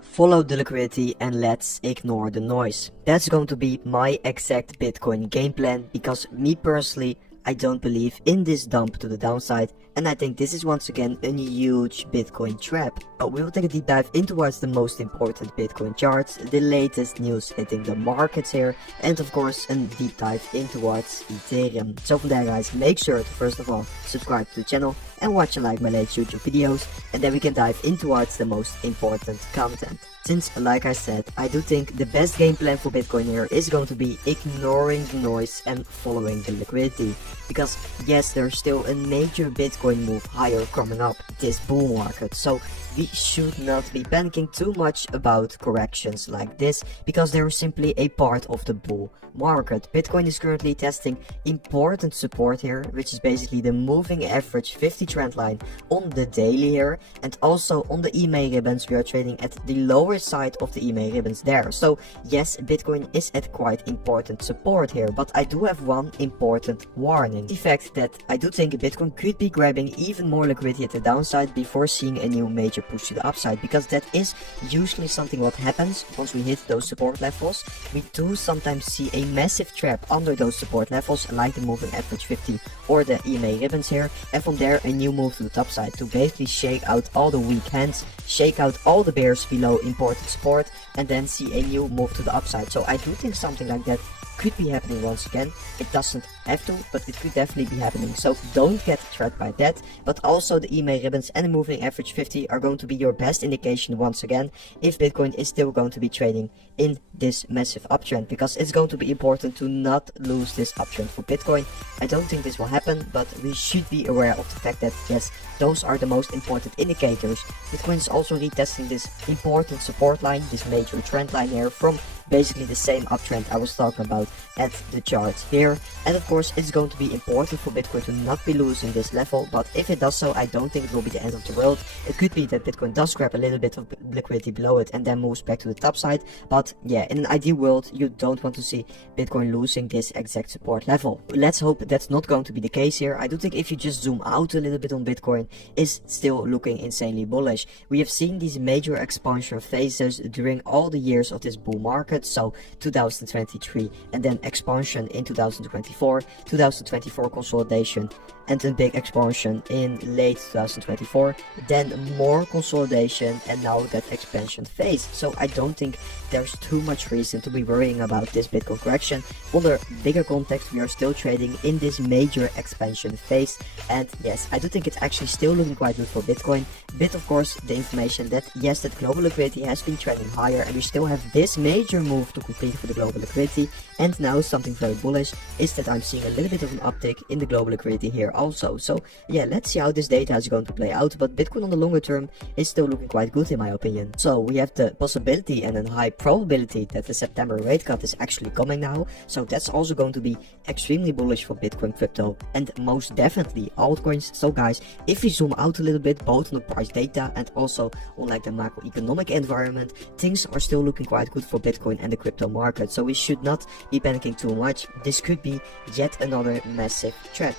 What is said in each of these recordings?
Follow the liquidity and let's ignore the noise. That's going to be my exact Bitcoin game plan, because me personally, I don't believe in this dump to the downside, and I think this is once again a huge Bitcoin trap. But we will take a deep dive into what's the most important Bitcoin charts, the latest news hitting the markets here, and of course a deep dive into what's Ethereum. So from there guys, make sure to first of all subscribe to the channel and watch and like my latest YouTube videos, and then we can dive into what's the most important content. Since, like I said, I do think the best game plan for Bitcoin here is going to be ignoring the noise and following the liquidity. Because yes, there's still a major Bitcoin move higher coming up this bull market, so we should not be panicking too much about corrections like this, because they're simply a part of the bull market. Bitcoin is currently testing important support here, which is basically the moving average 50 trend line on the daily here, and also on the EMA ribbons we are trading at the lower side of the EMA ribbons there. So yes, Bitcoin is at quite important support here, but I do have one important warning: the fact that I do think Bitcoin could be grabbing even more liquidity at the downside before seeing a new major push to the upside, because that is usually something what happens once we hit those support levels. We do sometimes see a massive trap under those support levels, like the moving average 50 or the EMA ribbons here, and from there a new move to the top side to basically shake out all the weak hands, shake out all the bears below important support, and then see a new move to the upside. So I do think something like that could be happening once again. It doesn't have to, but it could definitely be happening, so don't get trapped by that. But also the EMA ribbons and the moving average 50 are going to be your best indication once again if Bitcoin is still going to be trading in this massive uptrend, because it's going to be important to not lose this uptrend for Bitcoin. I don't think this will happen, but we should be aware of the fact that yes, those are the most important indicators. Bitcoin is also retesting this important support line, this major trend line here, from basically the same uptrend I was talking about at the chart here. And of course it's going to be important for Bitcoin to not be losing this level, but if it does so, I don't think it will be the end of the world. It could be that Bitcoin does grab a little bit of liquidity below it and then moves back to the top side, but yeah, in an ideal world you don't want to see Bitcoin losing this exact support level. Let's hope that's not going to be the case here. I do think if you just zoom out a little bit on Bitcoin, is still looking insanely bullish. We have seen these major expansion phases during all the years of this bull market, so 2023 and then expansion in 2024, 2024 consolidation and a big expansion in late 2024, then more consolidation, and now that expansion phase. So I don't think there's too much reason to be worrying about this Bitcoin correction. On the bigger context, we are still trading in this major expansion phase, and yes, I do think it's actually still looking quite good for Bitcoin. But of course the information that yes, that global liquidity has been trending higher and we still have this major move to complete for the global liquidity, and now something very bullish is that I'm seeing a little bit of an uptick in the global liquidity here also. So yeah, let's see how this data is going to play out, but Bitcoin on the longer term is still looking quite good in my opinion. So we have the possibility and a high probability that the September rate cut is actually coming now, so that's also going to be extremely bullish for Bitcoin, crypto, and most definitely altcoins. So guys, if we zoom out a little bit both on the price data and also on like the macroeconomic environment, things are still looking quite good for Bitcoin and the crypto market, so we should not be panicking too much. This could be yet another massive trap.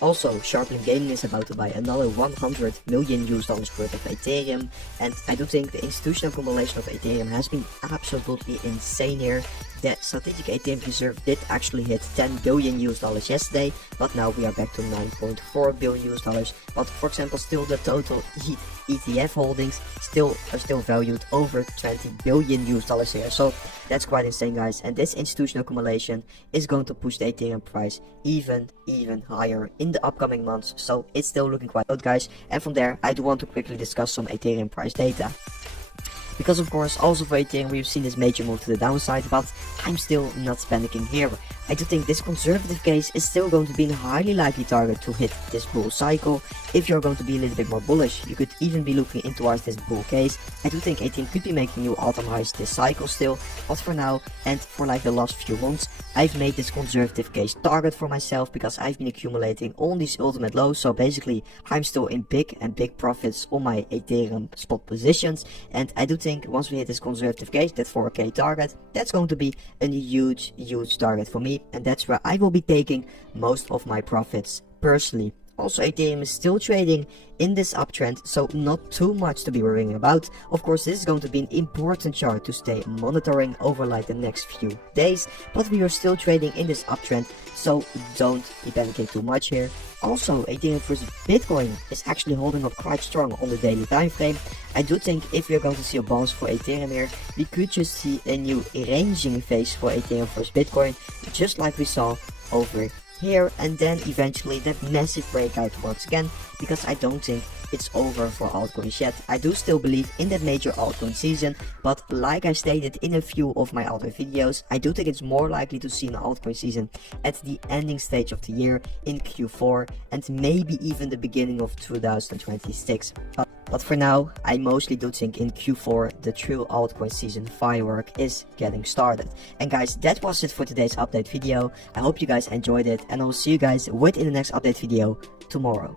Also, Sharplink Gaming is about to buy another 100 million US dollars worth of Ethereum, and I do think the institutional accumulation of Ethereum has been absolutely insane here. The strategic Ethereum reserve did actually hit 10 billion US dollars yesterday, but now we are back to 9.4 billion US dollars. But for example, still the total ETF holdings are still valued over 20 billion US dollars here. So that's quite insane guys, and this institutional accumulation is going to push the Ethereum price even higher in the upcoming months. So it's still looking quite good guys, and from there I do want to quickly discuss some Ethereum price data. Because of course also for Ethereum we've seen this major move to the downside, but I'm still not panicking here. I do think this conservative case is still going to be a highly likely target to hit this bull cycle. If you're going to be a little bit more bullish, you could even be looking in towards this bull case. I do think Ethereum could be making new all-time highs this cycle still, but for now and for like the last few months, I've made this conservative case target for myself because I've been accumulating on these ultimate lows. So basically I'm still in big profits on my Ethereum spot positions, and I do think once we hit this conservative case, that 4k target, that's going to be a huge target for me, and that's where I will be taking most of my profits personally. Also, Ethereum is still trading in this uptrend, so not too much to be worrying about. Of course, this is going to be an important chart to stay monitoring over like the next few days, but we are still trading in this uptrend, so don't be panicking too much here. Also, Ethereum versus Bitcoin is actually holding up quite strong on the daily time frame. I do think if we're going to see a bounce for Ethereum here, we could just see a new ranging phase for Ethereum versus Bitcoin, just like we saw over here, and then eventually that massive breakout once again, because I don't think it's over for altcoins yet. I do still believe in that major altcoin season, but like I stated in a few of my other videos, I do think it's more likely to see an altcoin season at the ending stage of the year in Q4 and maybe even the beginning of 2026. But for now, I mostly do think in Q4 the true altcoin season firework is getting started. And guys, that was it for today's update video. I hope you guys enjoyed it, and I'll see you guys within the next update video tomorrow.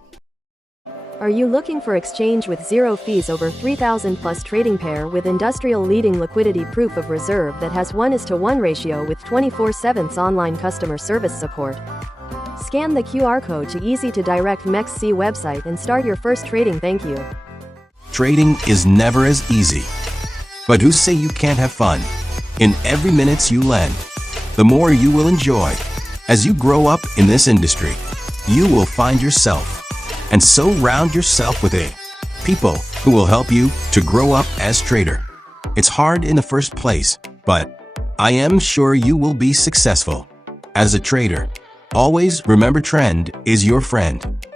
Are you looking for exchange with zero fees over 3,000 plus trading pair with industrial leading liquidity proof of reserve that has 1:1 ratio with 24/7 online customer service support? Scan the QR code to easy to direct MEXC website and start your first trading. Thank you. Trading is never as easy. But who say you can't have fun? In every minute you lend, the more you will enjoy. As you grow up in this industry, you will find yourself, and so round yourself with people who will help you to grow up as trader. It's hard in the first place, but I am sure you will be successful. As a trader, always remember trend is your friend.